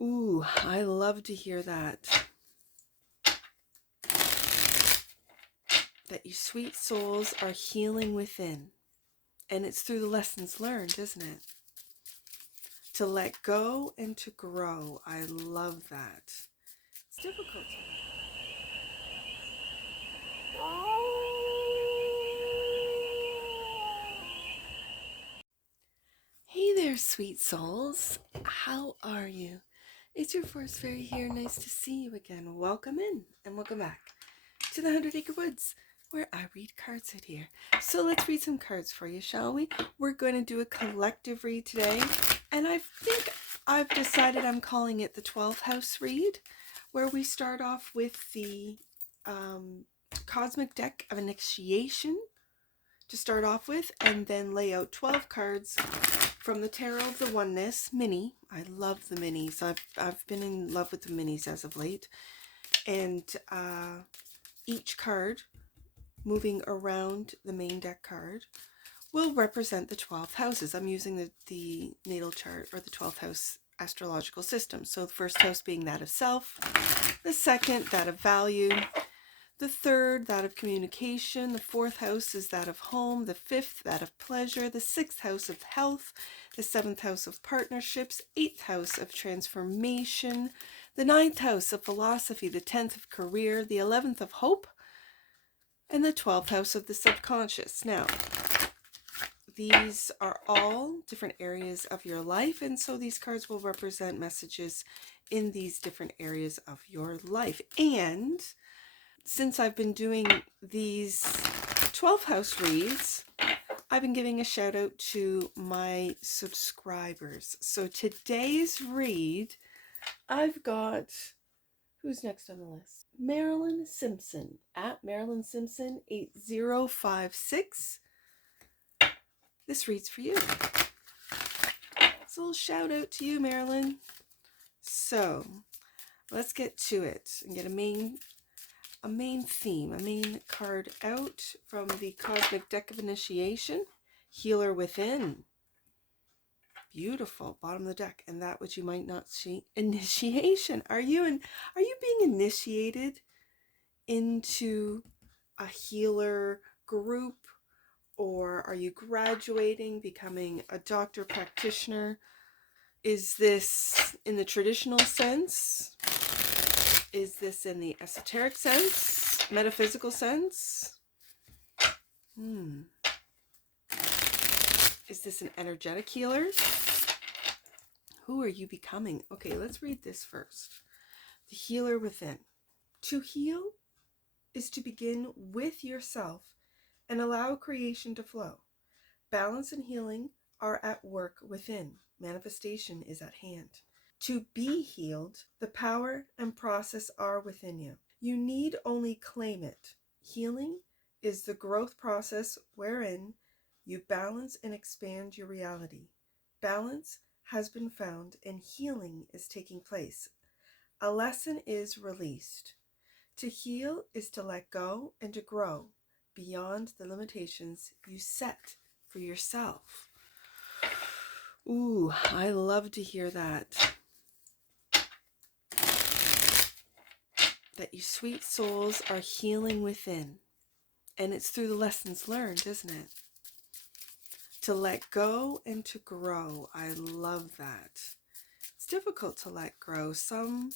Ooh, I love to hear that. That you sweet souls are healing within. And it's through the lessons learned, isn't it? To let go and to grow. I love that. It's difficult to Hey there, sweet souls. How are you? It's your forest fairy here. Nice to see you again. Welcome in and welcome back to the 100 Acre Woods, where I read cards out here. So let's read some cards for you, shall we? We're going to do a collective read today, and I think I've decided I'm calling it the 12th house read, where we start off with the cosmic deck of initiation to start off with, and then lay out 12 cards from the Tarot of the Oneness mini. I love the minis. I've been in love with the minis as of late. And each card, moving around the main deck card, will represent the 12 houses. I'm using the natal chart, or the 12th house astrological system. So the first house being that of self, the second that of value, the third that of communication, the fourth house is that of home, the fifth that of pleasure, the sixth house of health, the seventh house of partnerships, eighth house of transformation, the ninth house of philosophy, the 10th of career, the 11th of hope, and the 12th house of the subconscious. Now, these are all different areas of your life, and so these cards will represent messages in these different areas of your life. And since I've been doing these 12th house reads, I've been giving a shout out to my subscribers. So today's read, I've got, who's next on the list? Marilyn Simpson, at Marilyn Simpson 8056. This reads for you. It's a little shout out to you, Marilyn. So let's get to it and get a main theme, a main card out from the cosmic deck of initiation. Healer within. Beautiful. Bottom of the deck. And that which you might not see. Initiation. Are you being initiated into a healer group? Or are you graduating, becoming a doctor practitioner? Is this in the traditional sense? Is this in the esoteric sense? Metaphysical sense? Is this an energetic healer? Who are you becoming? Okay, let's read this first. The healer within. To heal is to begin with yourself and allow creation to flow. Balance and healing are at work within. Manifestation is at hand. To be healed, the power and process are within you. You need only claim it. Healing is the growth process wherein you balance and expand your reality. Balance has been found and healing is taking place. A lesson is released. To heal is to let go and to grow beyond the limitations you set for yourself. Ooh, I love to hear that. That you sweet souls are healing within. And it's through the lessons learned, isn't it? To let go and to grow. I love that. It's difficult to let go. Some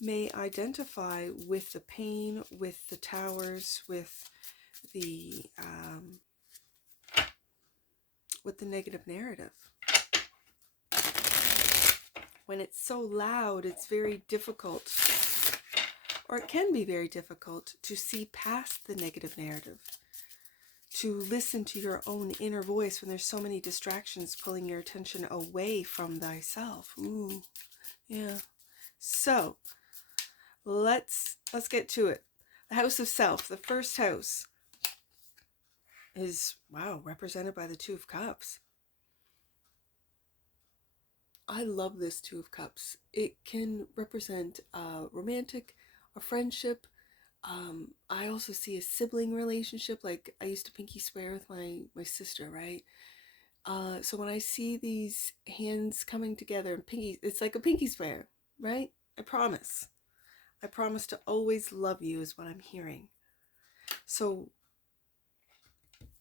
may identify with the pain, with the towers, with the negative narrative. When it's so loud, it's very difficult, or it can be very difficult, to see past the negative narrative, to listen to your own inner voice when there's so many distractions pulling your attention away from thyself. Ooh, yeah. So let's get to it. The house of self, the first house, is, wow, represented by the Two of Cups. I love this Two of Cups. It can represent a romantic, a friendship. I also see a sibling relationship. Like, I used to pinky swear with my sister, right? So when I see these hands coming together and pinky, it's like a pinky swear. right? I promise. I promise to always love you is what I'm hearing. So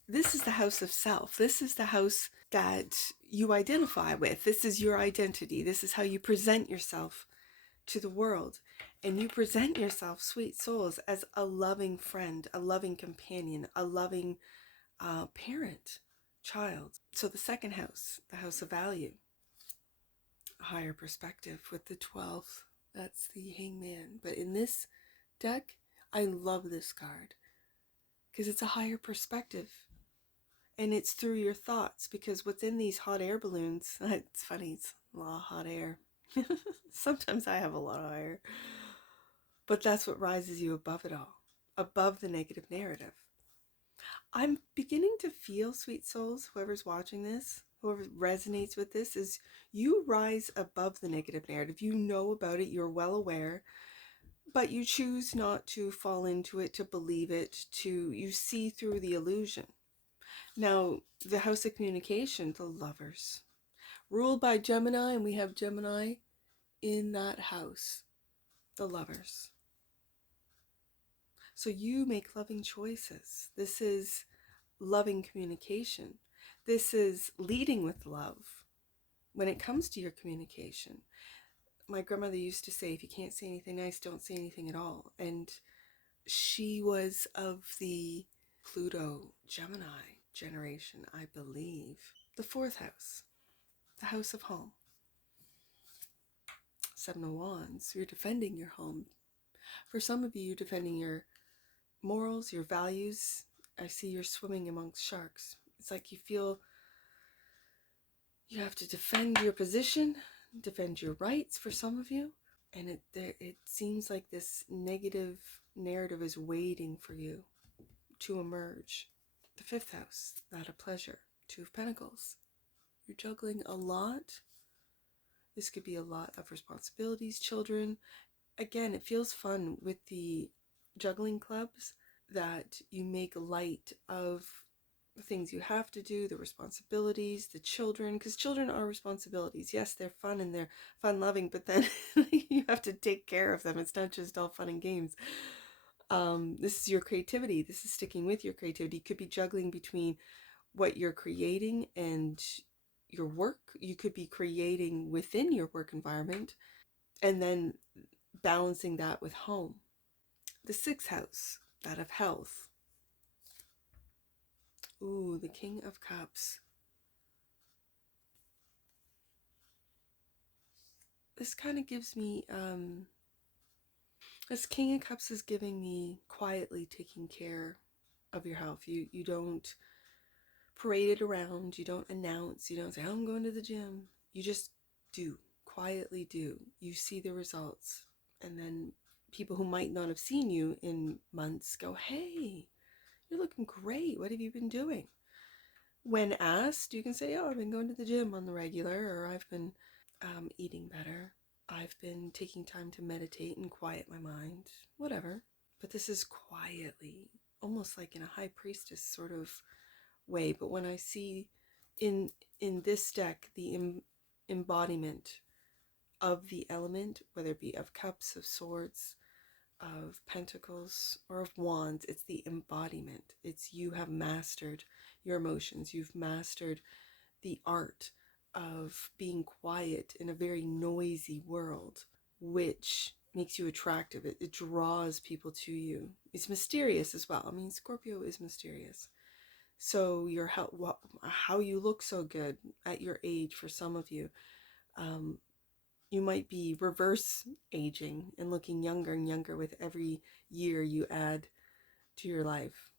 this is the house of self. This is the house that you identify with. This is your identity. This is how you present yourself to the world. And you present yourself, sweet souls, as a loving friend, a loving companion, a loving parent, child. So the second house, the house of value, a higher perspective with the 12th. That's the hangman. But in this deck, I love this card because it's a higher perspective. And it's through your thoughts, because what's in these hot air balloons, it's funny, it's a lot of hot air. Sometimes I have a lot of air. But that's what rises you above it all, above the negative narrative. I'm beginning to feel, sweet souls, whoever's watching this, whoever resonates with this, is you rise above the negative narrative. You know about it, you're well aware, but you choose not to fall into it, to believe it, you see through the illusion. Now, the house of communication, the lovers, ruled by Gemini, and we have Gemini in that house, the lovers. So you make loving choices. This is loving communication. This is leading with love when it comes to your communication. My grandmother used to say, if you can't say anything nice, don't say anything at all. And she was of the Pluto Gemini generation, I believe. The fourth house, the house of home. Seven of Wands, you're defending your home. For some of you, you're defending your morals, your values. I see you're swimming amongst sharks. It's like you feel you have to defend your position, defend your rights for some of you. And it seems like this negative narrative is waiting for you to emerge. The fifth house, that of pleasure. Two of Pentacles. You're juggling a lot. This could be a lot of responsibilities, children. Again, it feels fun with the juggling clubs that you make light of the things you have to do, the responsibilities, the children, because children are responsibilities. Yes, they're fun and they're fun loving, but then you have to take care of them. It's not just all fun and games. This is your creativity. This is sticking with your creativity. You could be juggling between what you're creating and your work. You could be creating within your work environment and then balancing that with home. The sixth house, that of health. Ooh, the King of Cups. This kind of gives me, this King of Cups is giving me quietly taking care of your health. You don't parade it around. You don't announce. You don't say, oh, I'm going to the gym. You just do. Quietly do. You see the results. And then people who might not have seen you in months go, hey, you're looking great. What have you been doing? When asked, you can say, oh, I've been going to the gym on the regular, or I've been eating better. I've been taking time to meditate and quiet my mind, whatever. But this is quietly, almost like in a high priestess sort of way. But when I see in this deck the embodiment of the element, whether it be of cups, of swords, of pentacles, or of wands, it's the embodiment. It's you have mastered your emotions. You've mastered the art of being quiet in a very noisy world, which makes you attractive. It draws people to you. It's mysterious as well. I mean, Scorpio is mysterious. So your how you look so good at your age, for some of you, you might be reverse aging and looking younger and younger with every year you add to your life.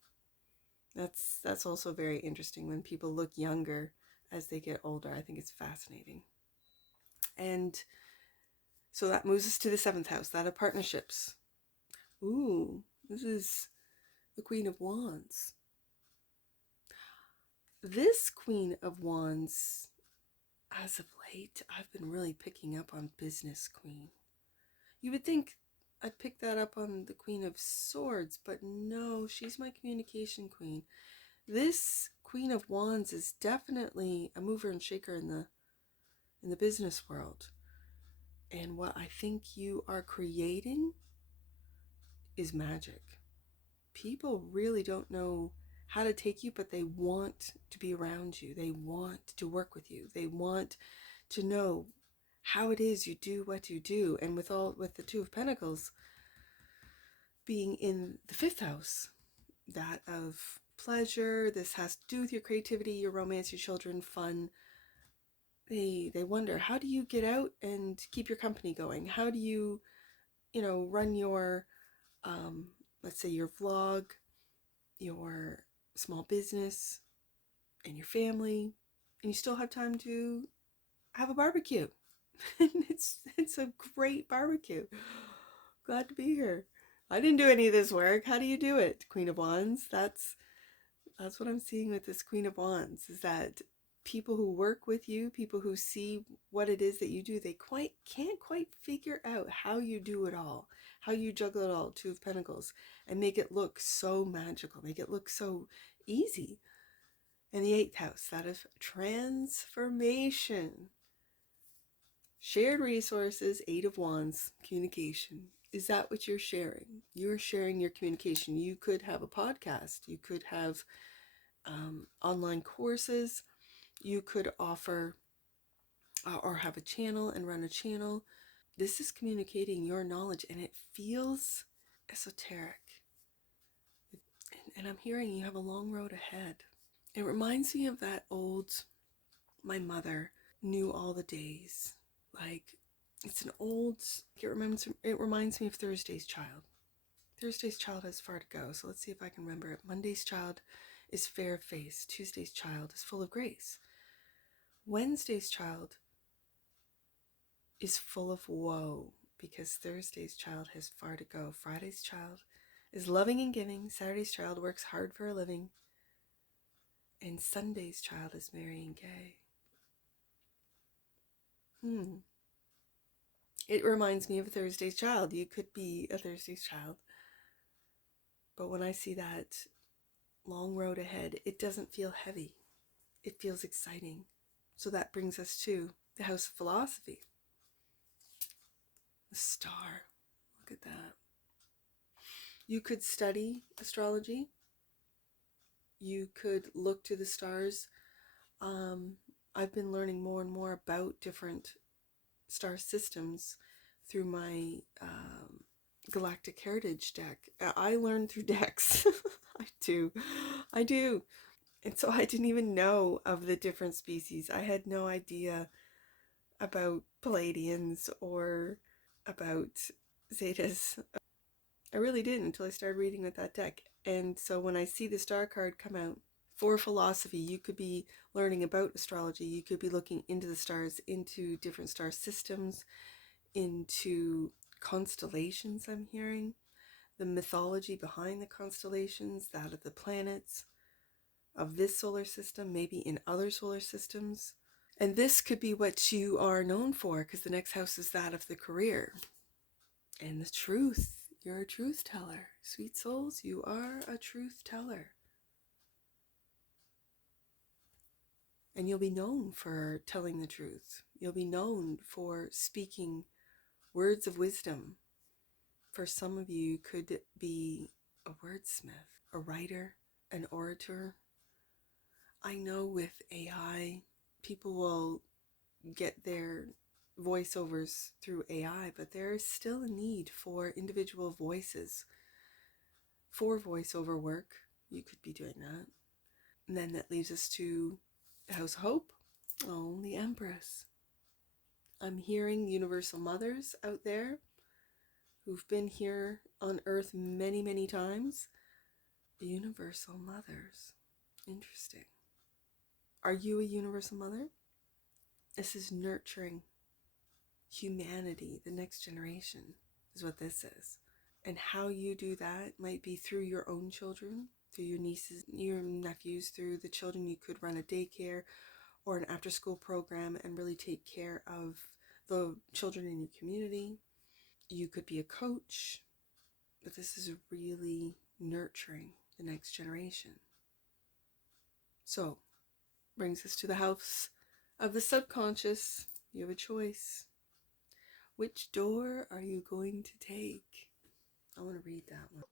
That's also very interesting when people look younger as they get older. I think it's fascinating. And so that moves us to the seventh house, that of partnerships. Ooh, this is the Queen of Wands. This Queen of Wands, as of late, I've been really picking up on Business Queen. You would think I'd pick that up on the Queen of Swords, but no, she's my communication queen. This Queen of Wands is definitely a mover and shaker in the business world. And what I think you are creating is magic. People really don't know how to take you, but they want to be around you. They want to work with you. They want to know how it is you do what you do. And with the Two of Pentacles being in the fifth house, that of pleasure, this has to do with your creativity, your romance, your children, fun. They wonder, how do you get out and keep your company going? How do you, run your let's say your vlog, your small business, and your family, and you still have time to have a barbecue. And it's a great barbecue. Glad to be here. I didn't do any of this work. How do you do it, Queen of Wands? That's what I'm seeing with this Queen of Wands, is that people who work with you, people who see what it is that you do, they can't quite figure out how you do it all, how you juggle it all, Two of Pentacles, and make it look so magical, make it look so easy. And the eighth house, that of transformation. Shared resources, Eight of Wands, communication. Is that what you're sharing? You're sharing your communication. You could have a podcast. You could have online courses. You could offer or have a channel and run a channel. This is communicating your knowledge, and it feels esoteric. And I'm hearing you have a long road ahead. It reminds me of that my mother knew all the days. Like, it reminds me of Thursday's Child. Thursday's Child has far to go, so let's see if I can remember it. Monday's Child is fair-faced. Tuesday's Child is full of grace. Wednesday's Child is full of woe, because Thursday's Child has far to go. Friday's Child is loving and giving. Saturday's Child works hard for a living. And Sunday's Child is merry and gay. It reminds me of Thursday's Child. You could be a Thursday's Child. But when I see that long road ahead, it doesn't feel heavy. It feels exciting. So that brings us to the House of Philosophy. The star. Look at that. You could study astrology. You could look to the stars. I've been learning more and more about different star systems through my Galactic Heritage deck. I learn through decks. I do. And so I didn't even know of the different species. I had no idea about Palladians or about Zetas. I really didn't until I started reading with that deck. And so when I see the star card come out for philosophy, you could be learning about astrology. You could be looking into the stars, into different star systems, into constellations, I'm hearing. The mythology behind the constellations, that of the planets, of this solar system, maybe in other solar systems. And this could be what you are known for, because the next house is that of the career. And the truth. You're a truth teller. Sweet souls, you are a truth teller. And you'll be known for telling the truth. You'll be known for speaking words of wisdom. For some of you, could be a wordsmith, a writer, an orator. I know with AI, people will get their voiceovers through AI, but there is still a need for individual voices. For voiceover work, you could be doing that. And then that leads us to House of Hope. Oh, the Empress. I'm hearing universal mothers out there who've been here on Earth many, many times. Universal mothers. Interesting. Are you a universal mother? This is nurturing humanity, the next generation, is what this is. And how you do that might be through your own children, through your nieces, your nephews, through the children. You could run a daycare or an after-school program and really take care of the children in your community. You could be a coach, but this is really nurturing the next generation. So, brings us to the house of the subconscious. You have a choice. Which door are you going to take? I want to read that one.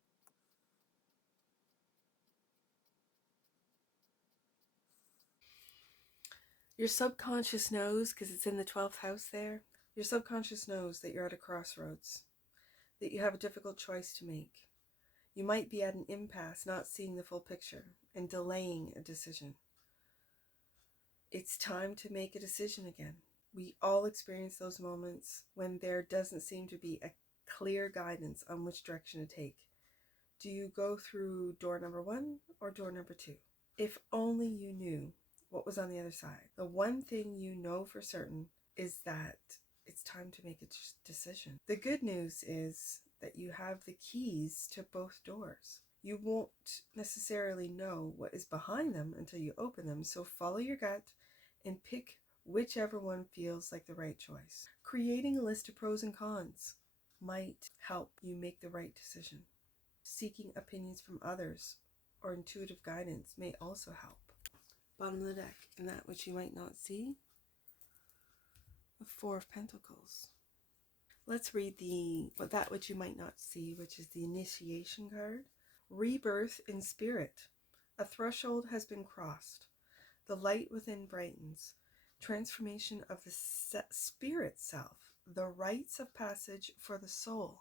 Your subconscious knows, because it's in the 12th house there, your subconscious knows that you're at a crossroads, that you have a difficult choice to make. You might be at an impasse, not seeing the full picture, and delaying a decision. It's time to make a decision again. We all experience those moments when there doesn't seem to be a clear guidance on which direction to take. Do you go through door number 1 or door number 2? If only you knew what was on the other side. The one thing you know for certain is that it's time to make a decision. The good news is that you have the keys to both doors. You won't necessarily know what is behind them until you open them, so follow your gut and pick whichever one feels like the right choice. Creating a list of pros and cons might help you make the right decision. Seeking opinions from others or intuitive guidance may also help. Bottom of the deck, and that which you might not see, the Four of Pentacles. Let's read that which you might not see, which is the Initiation card. Rebirth in spirit. A threshold has been crossed. The light within brightens. Transformation of the spirit self. The rites of passage for the soul.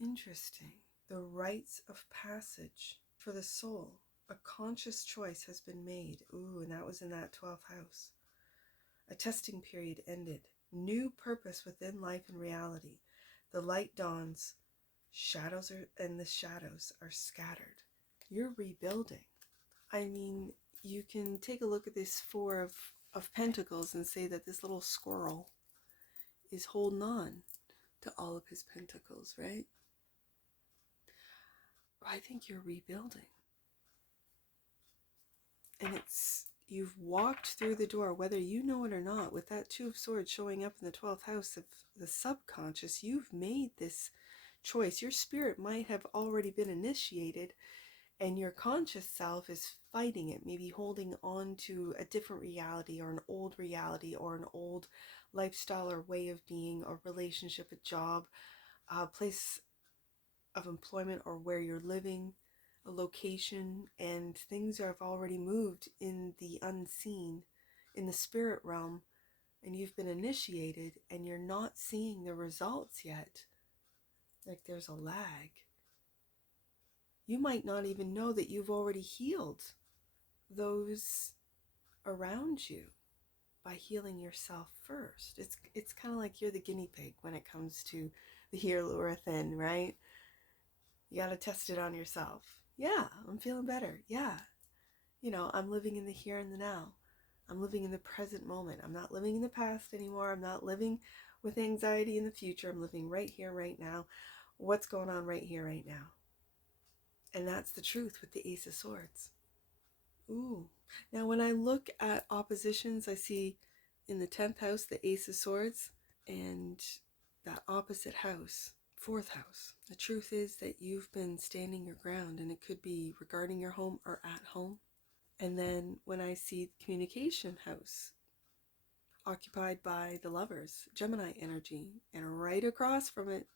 Interesting. The rites of passage for the soul. A conscious choice has been made. Ooh, and that was in that 12th house. A testing period ended. New purpose within life and reality. The light dawns. The shadows are scattered. You're rebuilding. I mean, you can take a look at this Four of Pentacles and say that this little squirrel is holding on to all of his pentacles, right? I think you're rebuilding. And you've walked through the door, whether you know it or not, with that Two of Swords showing up in the 12th house of the subconscious. You've made this choice. Your spirit might have already been initiated, and your conscious self is fighting it, maybe holding on to a different reality or an old reality or an old lifestyle or way of being, or relationship, a job, a place of employment, or where you're living, a location, and things have already moved in the unseen, in the spirit realm, and you've been initiated and you're not seeing the results yet. Like there's a lag. You might not even know that you've already healed those around you by healing yourself first. It's kind of like you're the guinea pig when it comes to the Heal Thin, right? You got to test it on yourself. Yeah, I'm feeling better. Yeah. I'm living in the here and the now. I'm living in the present moment. I'm not living in the past anymore. I'm not living with anxiety in the future. I'm living right here, right now. What's going on right here, right now? And that's the truth with the Ace of Swords. Ooh. Now, when I look at oppositions, I see in the 10th house, the Ace of Swords, and that opposite house, 4th house. The truth is that you've been standing your ground, and it could be regarding your home or at home. And then when I see communication house occupied by the Lovers, Gemini energy, and right across from it,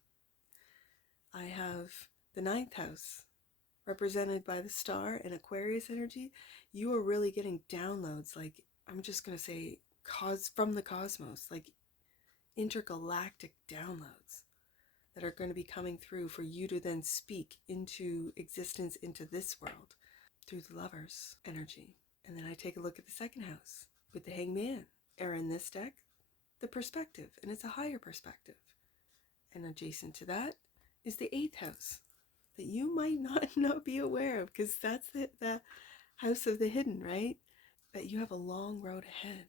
I have the 9th house represented by the Star and Aquarius energy. You are really getting downloads, like, I'm just going to say, from the cosmos, like intergalactic downloads that are going to be coming through for you to then speak into existence, into this world, through the Lovers energy. And then I take a look at the 2nd house with the Hangman, or in this deck, the perspective, and it's a higher perspective. And adjacent to that is the 8th house that you might not be aware of, because that's the house of the hidden, right? That you have a long road ahead,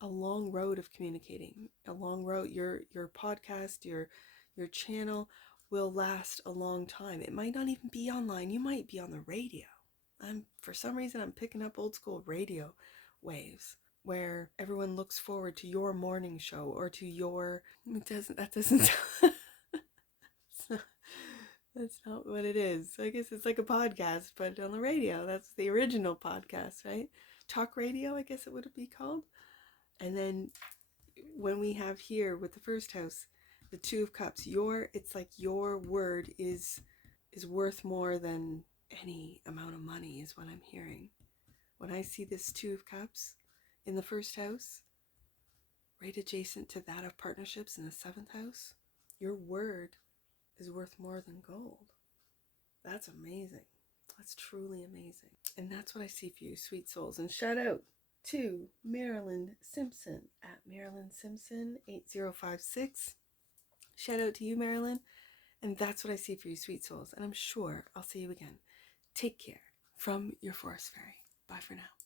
a long road of communicating, a long road. Your podcast, your channel will last a long time. It might not even be online. You might be on the radio. For some reason, I'm picking up old school radio waves where everyone looks forward to your morning show or to your. That doesn't. That's not what it is. I guess it's like a podcast, but on the radio. That's the original podcast, right? Talk radio, I guess it would be called. And then when we have here with the first house, the Two of Cups, it's like your word is worth more than any amount of money, is what I'm hearing. When I see this Two of Cups in the first house, right adjacent to that of partnerships in the seventh house, your word is worth more than gold. That's amazing. That's truly amazing. And that's what I see for you, sweet souls. And shout out to Marilyn Simpson at Marilyn Simpson 8056. Shout out to you, Marilyn. And that's what I see for you, sweet souls. And I'm sure I'll see you again. Take care from your forest fairy. Bye for now.